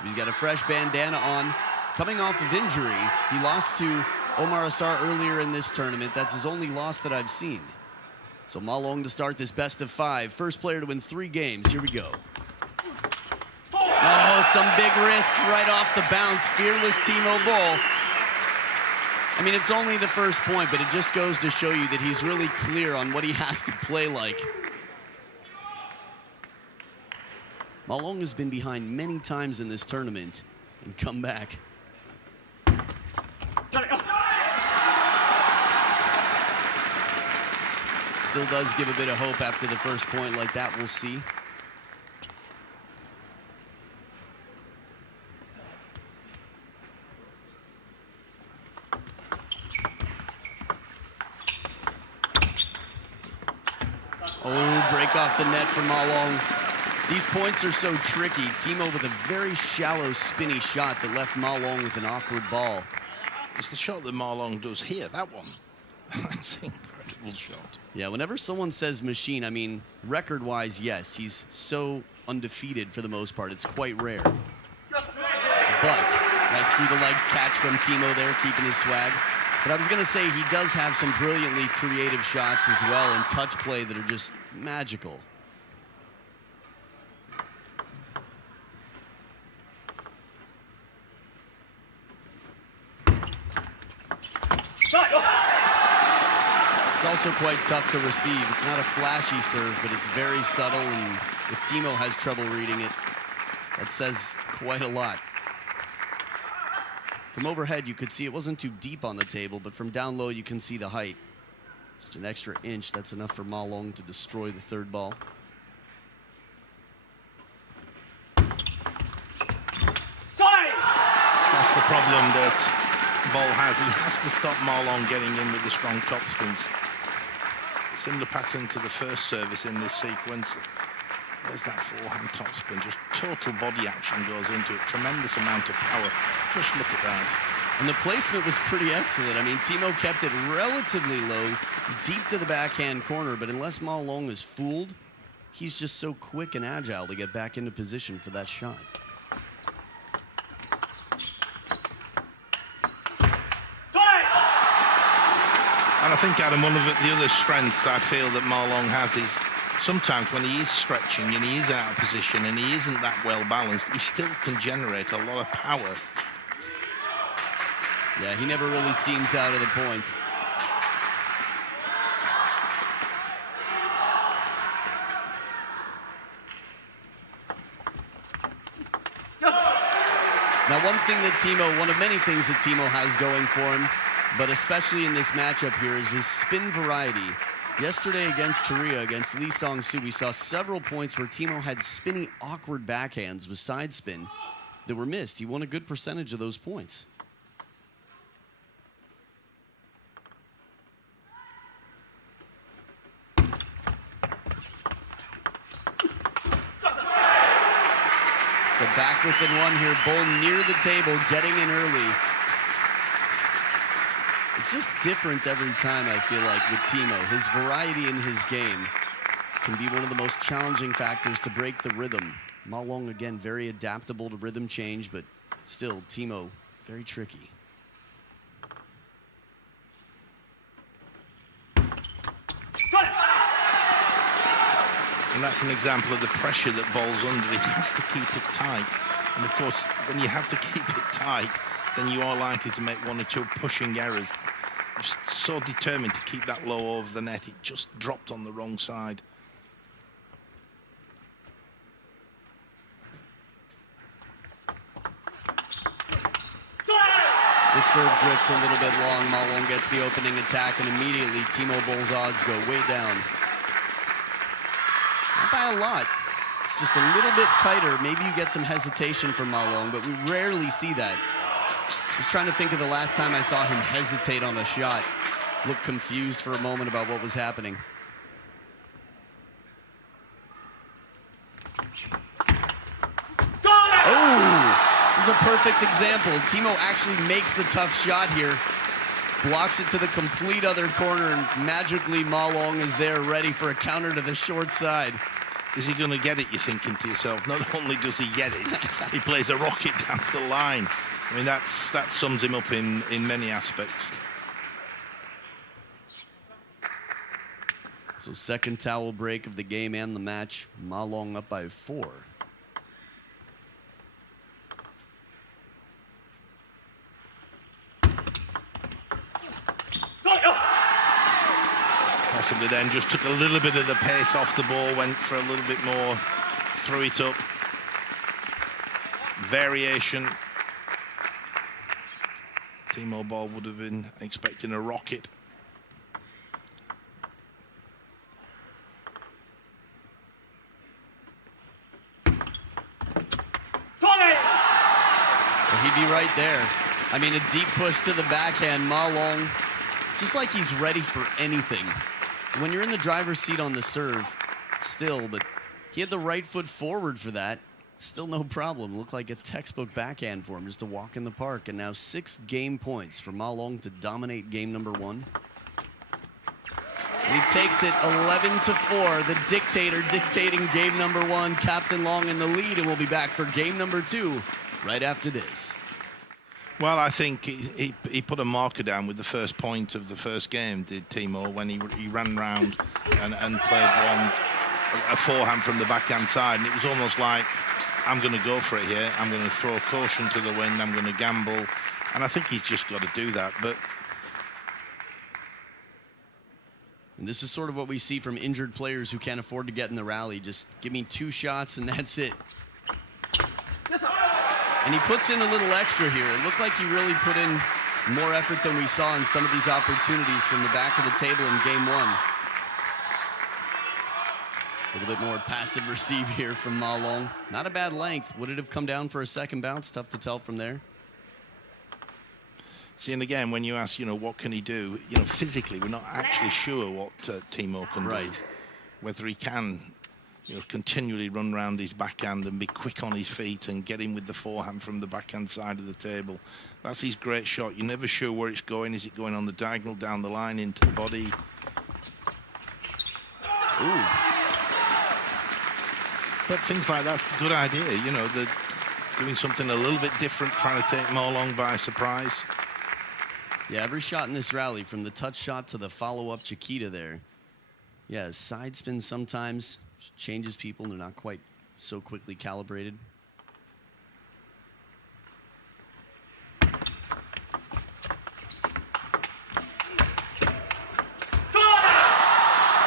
So he's got a fresh bandana on. Coming off of injury, he lost to Omar Assar earlier in this tournament. That's his only loss that I've seen. So Ma Long to start this best of 5. First player to win 3 games. Here we go. Oh, some big risks right off the bounce. Fearless TIMO Boll. I mean, it's only the first point, but it just goes to show you that he's really clear on what he has to play like. Ma Long has been behind many times in this tournament and come back. Still does give a bit of hope after the first point like that, we'll see. Oh, break off the net for Ma Long. These points are so tricky. TIMO with a very shallow, spinny shot that left Ma Long with an awkward ball. It's the shot that Ma Long does here, that one. That's an incredible shot. Yeah, whenever someone says machine, I mean, record-wise, yes, he's so undefeated for the most part. It's quite rare. But nice through the legs catch from TIMO there, keeping his swag. But I was going to say he does have some brilliantly creative shots as well and touch play that are just magical. It's also quite tough to receive. It's not a flashy serve, but it's very subtle, and if TIMO has trouble reading it, that says quite a lot. From overhead, you could see it wasn't too deep on the table, but from down low, you can see the height. Just an extra inch, that's enough for Ma Long to destroy the third ball. That's the problem that Boll has. He has to stop Ma Long getting in with the strong topspins. Similar pattern to the first service in this sequence. There's that forehand topspin. Just total body action goes into it. Tremendous amount of power. Just look at that. And the placement was pretty excellent. I mean, TIMO kept it relatively low, deep to the backhand corner, but unless Ma Long is fooled, he's just so quick and agile to get back into position for that shot. And I think, Adam, one of the other strengths I feel that Ma Long has is sometimes when he is stretching and he is out of position and he isn't that well balanced, he still can generate a lot of power. Yeah, he never really seems out of the points. Now, one of many things that TIMO has going for him, but especially in this matchup here, is his spin variety. Yesterday against Korea, against Lee Song-soo, we saw several points where TIMO had spinny, awkward backhands with side spin that were missed. He won a good percentage of those points. So back within one here, Boll near the table, getting in early. It's just different every time, I feel like, with TIMO. His variety in his game can be one of the most challenging factors to break the rhythm. Ma Long, again, very adaptable to rhythm change, but still, TIMO, very tricky. And that's an example of the pressure that Boll's under. He has to keep it tight. And of course, when you have to keep it tight, then you are likely to make one or two pushing errors. Just so determined to keep that low over the net, it just dropped on the wrong side. The serve drifts a little bit long. Ma Long gets the opening attack, and immediately TIMO Boll's odds go way down. Not by a lot. It's just a little bit tighter. Maybe you get some hesitation from Ma Long, but we rarely see that. Just trying to think of the last time I saw him hesitate on a shot. Look confused for a moment about what was happening. Oh, this is a perfect example. TIMO actually makes the tough shot here. Blocks it to the complete other corner, and magically Ma Long is there ready for a counter to the short side. Is he going to get it, you're thinking to yourself? Not only does he get it, he plays a rocket down the line. I mean, that sums him up in many aspects. So second towel break of the game and the match. Ma Long up by 4. Possibly then just took a little bit of the pace off the ball, went for a little bit more, threw it up. Variation. TIMO Boll would have been expecting a rocket. He'd be right there. I mean, a deep push to the backhand. Ma Long, just like he's ready for anything. When you're in the driver's seat on the serve, still, but he had the right foot forward for that. Still no problem. Looked like a textbook backhand for him, just a walk in the park. And now 6 game points for Ma Long to dominate game number 1. And he takes it 11-4. The dictator dictating game number 1. Captain Long in the lead, and we'll be back for game number 2 right after this. Well, I think he put a marker down with the first point of the first game, did TIMO, when he ran round and played a forehand from the backhand side. And it was almost like, I'm going to go for it here. I'm going to throw caution to the wind. I'm going to gamble. And I think he's just got to do that. But and this is sort of what we see from injured players who can't afford to get in the rally. Just give me 2 shots and that's it. And he puts in a little extra here. It looked like he really put in more effort than we saw in some of these opportunities from the back of the table in game 1. A little bit more passive receive here from Ma Long. Not a bad length. Would it have come down for a second bounce? Tough to tell from there. see, and again, when you ask, what can he do? Physically, we're not actually sure what TIMO can do. Whether he can continually run around his backhand and be quick on his feet and get in with the forehand from the backhand side of the table. That's his great shot. You're never sure where it's going. Is it going on the diagonal, down the line, into the body? Ooh. But things like that's a good idea, they're doing something a little bit different, trying to take Ma Long by surprise. Yeah, every shot in this rally, from the touch shot to the follow-up Chiquita there. Yeah, side spin sometimes changes people, and they're not quite so quickly calibrated.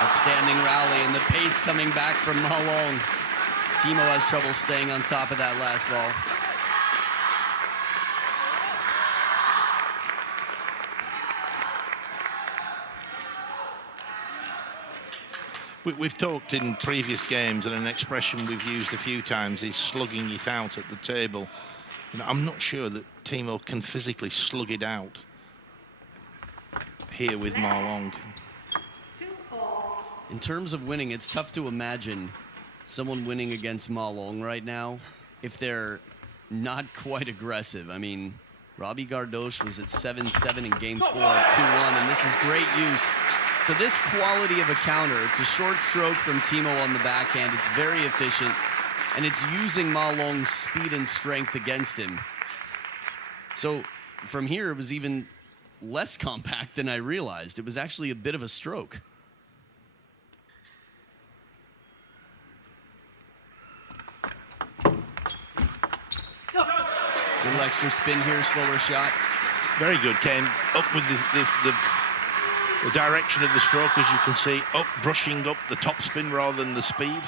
Outstanding rally, and the pace coming back from Ma Long. TIMO has trouble staying on top of that last ball. We've talked in previous games, and an expression we've used a few times is slugging it out at the table. I'm not sure that TIMO can physically slug it out here with Ma Long. In terms of winning, it's tough to imagine someone winning against Ma Long right now if they're not quite aggressive. I mean, Robbie Gardoche was at 7-7 in game 4 at 2-1, and this is great use. So this quality of a counter, it's a short stroke from TIMO on the backhand. It's very efficient, and it's using Ma Long's speed and strength against him. So from here, it was even less compact than I realized. It was actually a bit of a stroke. Little extra spin here, slower shot. Very good. Came up with the direction of the stroke, as you can see, brushing up the topspin rather than the speed.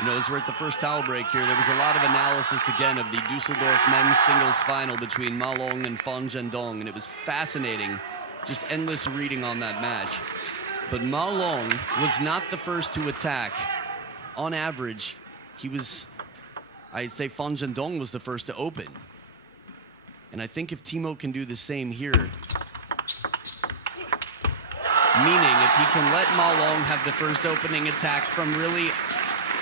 As we're at the first towel break here, there was a lot of analysis again of the Dusseldorf men's singles final between Ma Long and Fan Zhendong, and it was fascinating, just endless reading on that match. But Ma Long was not the first to attack. On average, I'd say Fan Zhendong was the first to open. And I think if TIMO can do the same here, meaning if he can let Ma Long have the first opening attack from really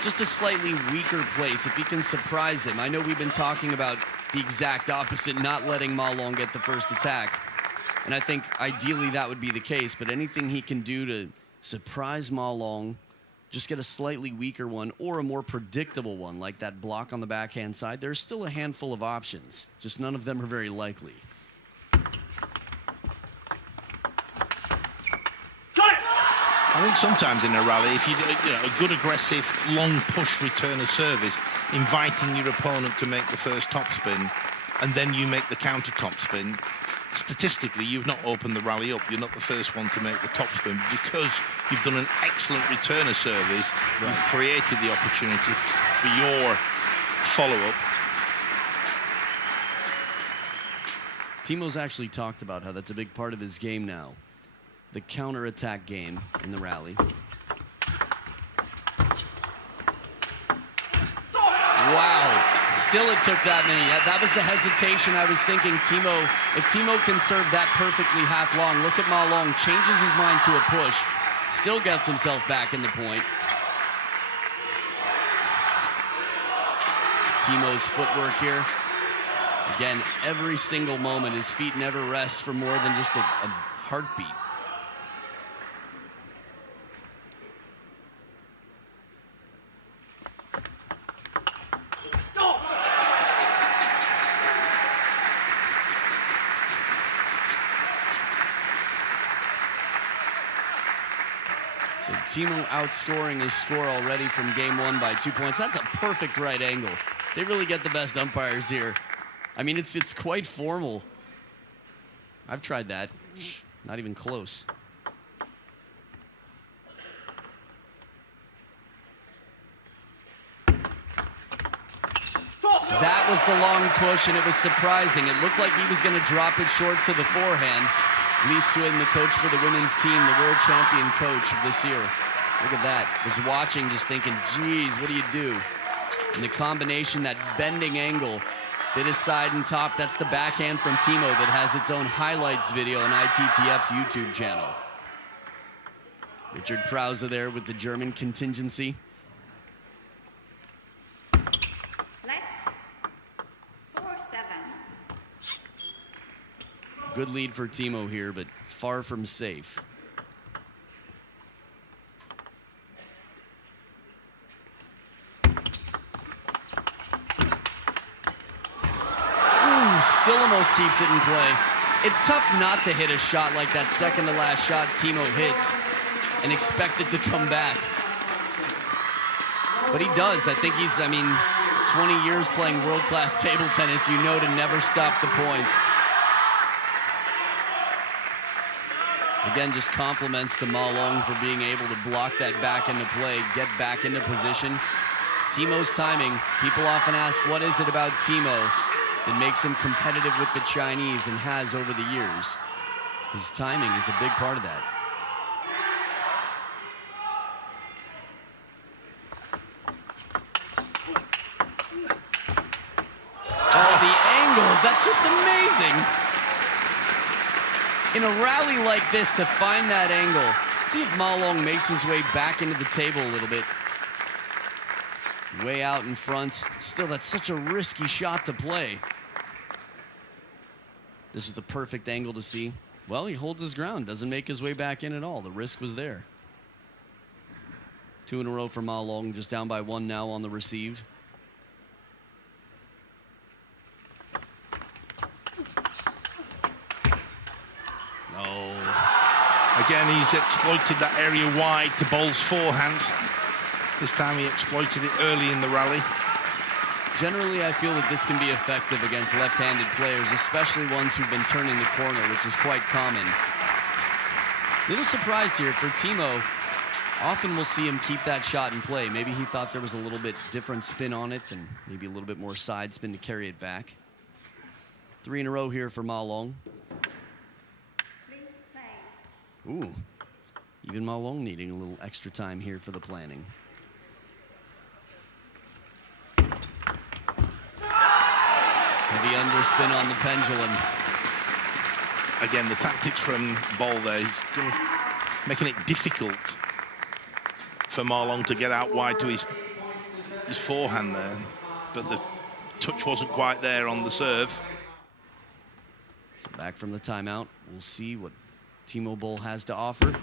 just a slightly weaker place, if he can surprise him. I know we've been talking about the exact opposite, not letting Ma Long get the first attack. And I think ideally that would be the case, but anything he can do to surprise Ma Long, just get a slightly weaker one or a more predictable one, like that block on the backhand side, there's still a handful of options. Just none of them are very likely. I think sometimes in a rally, if you do a good aggressive long push return of service, inviting your opponent to make the first topspin, and then you make the counter topspin, statistically you've not opened the rally up. You're not the first one to make the topspin. Because you've done an excellent return of service, right, you've created the opportunity for your follow-up. Timo's actually talked about how that's a big part of his game now. The counter-attack game in the rally. Wow. Still it took that many. That was the hesitation. I was thinking, if Timo can serve that perfectly half long, look at Ma Long, changes his mind to a push, still gets himself back in the point. Timo's footwork here. Again, every single moment, his feet never rest for more than just a heartbeat. So Timo outscoring his score already from game 1 by 2 points. That's a perfect right angle. They really get the best umpires here. I mean, it's quite formal. I've tried that. Not even close. That was the long push, and it was surprising. It looked like he was going to drop it short to the forehand. Lee Swin, the coach for the women's team, the world champion coach of this year. Look at that. Was watching, just thinking, geez, what do you do? And the combination, that bending angle, bit his side and top. That's the backhand from Timo that has its own highlights video on ITTF's YouTube channel. Richard Krause there with the German contingency. Good lead for Timo here, but far from safe. Ooh, still almost keeps it in play. It's tough not to hit a shot like that second to last shot Timo hits and expect it to come back. But he does. I think he's, 20 years playing world-class table tennis, you know to never stop the points. Again, just compliments to Ma Long for being able to block that back into play, get back into position. Timo's timing, people often ask, what is it about Timo that makes him competitive with the Chinese and has over the years? His timing is a big part of that. Oh, the angle, that's just amazing. In a rally like this, to find that angle, see if Ma Long makes his way back into the table a little bit. Way out in front. Still, that's such a risky shot to play. This is the perfect angle to see. Well, he holds his ground, doesn't make his way back in at all. The risk was there. 2 in a row for Ma Long, just down by 1 now on the receive. Again, he's exploited that area wide to Boll's forehand. This time he exploited it early in the rally. Generally, I feel that this can be effective against left-handed players, especially ones who've been turning the corner, which is quite common. A little surprised here for Timo. Often we'll see him keep that shot in play. Maybe he thought there was a little bit different spin on it and maybe a little bit more side spin to carry it back. 3 in a row here for Ma Long. Ooh, even Ma Long needing a little extra time here for the planning. Heavy underspin on the pendulum. Again, the tactics from Boll there, he's making it difficult for Ma Long to get out wide to his forehand there. But the touch wasn't quite there on the serve. So back from the timeout, we'll see what Timo Boll has to offer.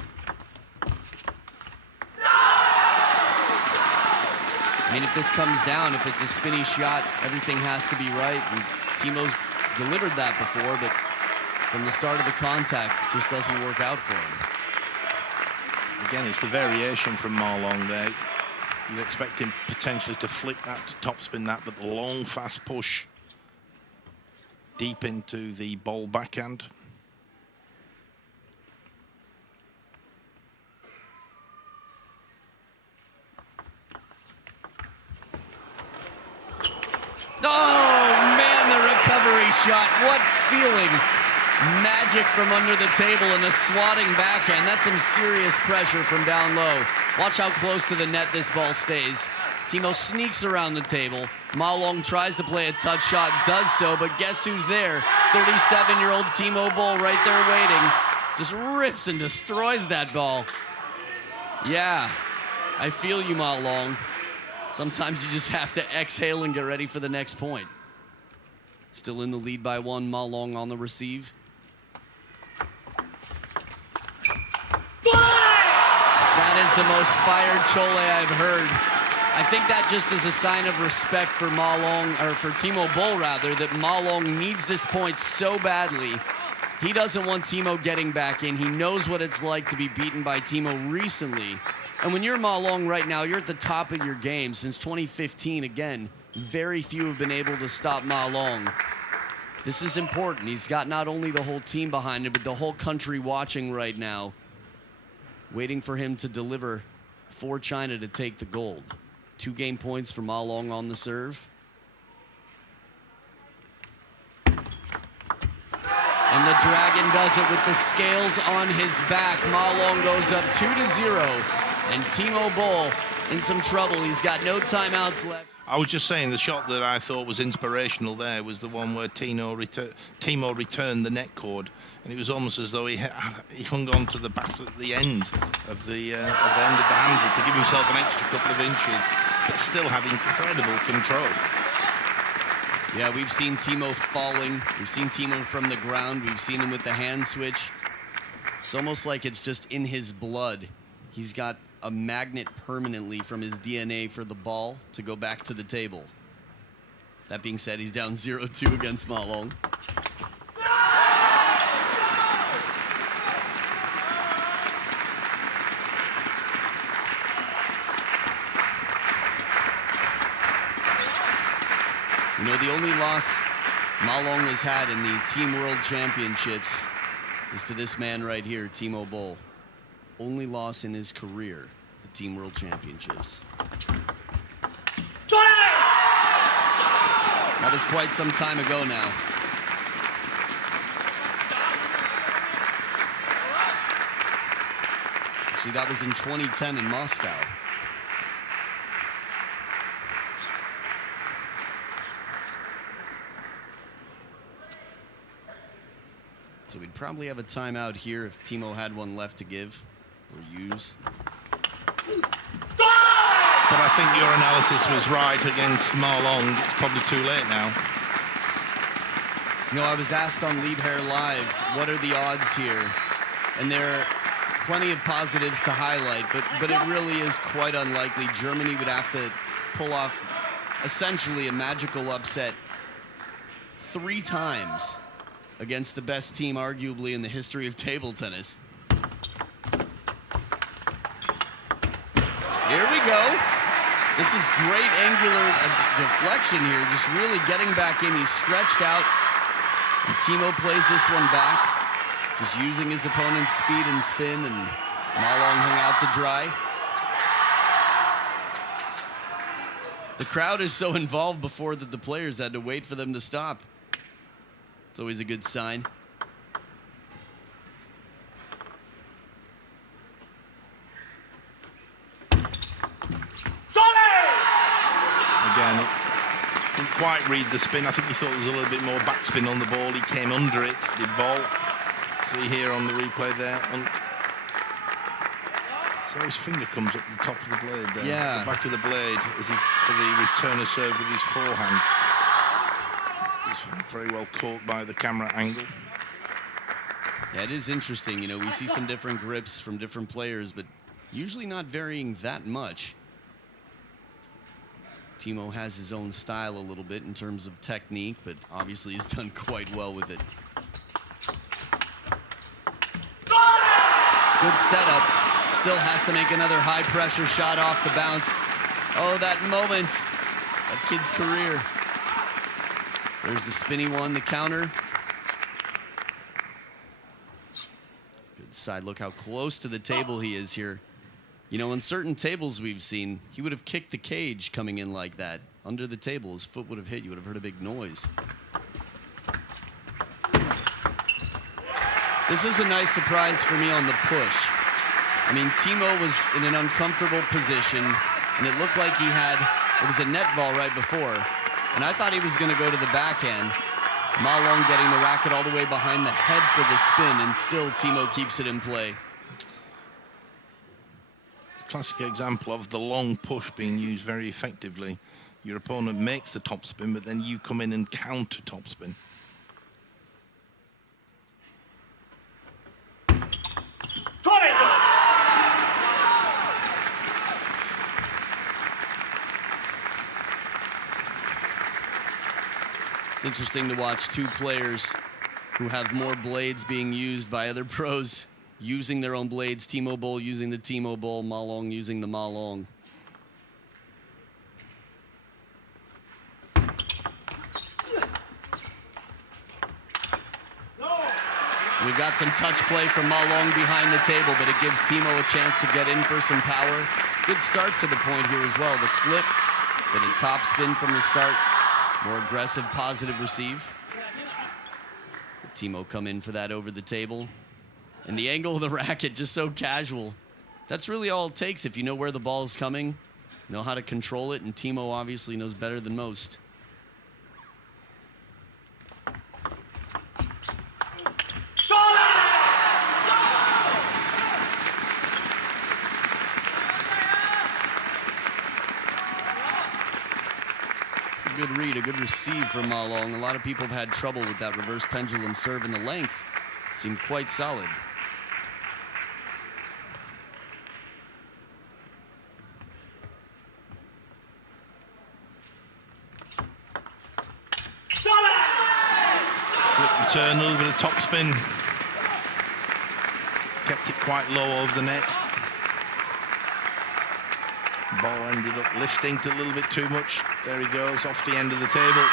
I mean, if this comes down, if it's a spinny shot, everything has to be right. And TIMO's delivered that before, but from the start of the contact, it just doesn't work out for him. Again, it's the variation from Ma Long there. You'd expect him potentially to flick that, to topspin that, but the long, fast push deep into the Boll backhand. Oh, man, the recovery shot. What feeling. Magic from under the table and a swatting backhand. That's some serious pressure from down low. Watch how close to the net this ball stays. TIMO sneaks around the table. Ma Long tries to play a touch shot, does so, but guess who's there? 37-year-old TIMO Boll right there waiting. Just rips and destroys that ball. Yeah, I feel you, Ma Long. Sometimes you just have to exhale and get ready for the next point. Still in the lead by one, Ma Long on the receive. That is the most fired chole I've heard. I think that just is a sign of respect for Ma Long, or for TIMO Boll rather, that Ma Long needs this point so badly. He doesn't want TIMO getting back in. He knows what it's like to be beaten by TIMO recently. And when you're Ma Long right now, you're at the top of your game. Since 2015, again, very few have been able to stop Ma Long. This is important. He's got not only the whole team behind him, but the whole country watching right now, waiting for him to deliver for China to take the gold. 2 game points for Ma Long on the serve. And the Dragon does it with the scales on his back. Ma Long goes up 2-0. And TIMO Boll in some trouble. He's got no timeouts left. I was just saying the shot that I thought was inspirational there was the one where TIMO returned the net cord, and it was almost as though he hung on to the back at the end of the handle to give himself an extra couple of inches, but still had incredible control. Yeah, we've seen TIMO falling. We've seen TIMO from the ground. We've seen him with the hand switch. It's almost like it's just in his blood. He's got a magnet permanently from his DNA for the ball to go back to the table. That being said, he's down 0-2 against Ma Long. You know, the only loss Ma Long has had in the Team World Championships is to this man right here, TIMO Boll. Only loss in his career, the Team World Championships. That was quite some time ago now. Actually, that was in 2010 in Moscow. So we'd probably have a timeout here if TIMO had one left to give or use. But I think your analysis was right against Ma Long. It's probably too late now. You know, I was asked on Lead Hair Live, what are the odds here? And there are plenty of positives to highlight, but it really is quite unlikely. Germany would have to pull off essentially a magical upset 3 times against the best team arguably in the history of table tennis. Here we go. This is great angular deflection here, just really getting back in. He's stretched out. And TIMO plays this one back, just using his opponent's speed and spin, and Ma Long hung out to dry. The crowd is so involved before that the players had to wait for them to stop. It's always a good sign. Again, didn't quite read the spin. I think he thought there was a little bit more backspin on the ball. He came under it, did Boll. See here on the replay there. So his finger comes up the top of the blade there. Yeah. The back of the blade as he for the returner serve with his forehand. He's very well caught by the camera angle. Yeah, it is interesting. You know, we see some different grips from different players, but usually not varying that much. TIMO has his own style a little bit in terms of technique, but obviously he's done quite well with it. Good setup. Still has to make another high-pressure shot off the bounce. Oh, that moment. That kid's career. There's the spinny one, the counter. Good side look how close to the table he is here. You know, on certain tables we've seen, he would have kicked the cage coming in like that. Under the table, his foot would have hit. You would have heard a big noise. This is a nice surprise for me on the push. I mean, TIMO was in an uncomfortable position, and it looked like it was a net ball right before, and I thought he was going to go to the backhand. Ma Long getting the racket all the way behind the head for the spin, and still TIMO keeps it in play. Classic example of the long push being used very effectively. Your opponent makes the topspin, but then you come in and counter topspin. It's interesting to watch two players who have more blades being used by other pros using their own blades. TIMO Boll using the TIMO Boll, Ma Long using the Ma Long. We've got some touch play from Ma Long behind the table, but it gives TIMO a chance to get in for some power. Good start to the point here as well. The flip with a top spin from the start. More aggressive, positive receive. TIMO come in for that over the table. And the angle of the racket, just so casual. That's really all it takes if you know where the ball is coming, know how to control it, and TIMO obviously knows better than most. It's a good read, a good receive from Ma Long. A lot of people have had trouble with that reverse pendulum serve, and the length seemed quite solid. Turn, a little bit of topspin. Kept it quite low over the net. Ball ended up lifting a little bit too much. There he goes, off the end of the table.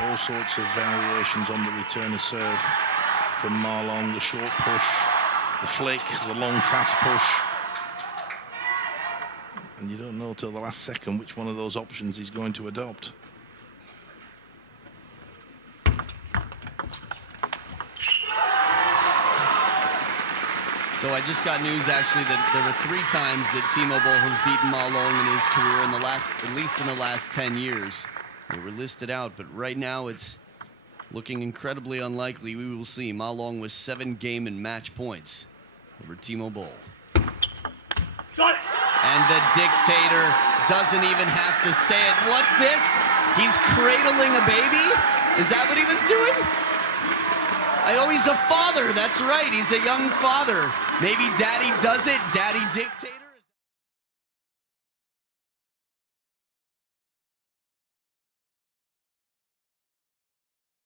All sorts of variations on the return of serve from Ma Long. The short push, the flick, the long fast push. And you don't know till the last second which one of those options he's going to adopt. So I just got news actually that there were 3 times that TIMO Boll has beaten Ma Long in his career in the last, at least in the last 10 years. They were listed out, but right now it's looking incredibly unlikely. We will see. Ma Long with 7 game and match points over TIMO Boll. And the dictator doesn't even have to say it. What's this? He's cradling a baby? Is that what he was doing? Oh, he's a father. That's right. He's a young father. Maybe daddy does it. Daddy dictator.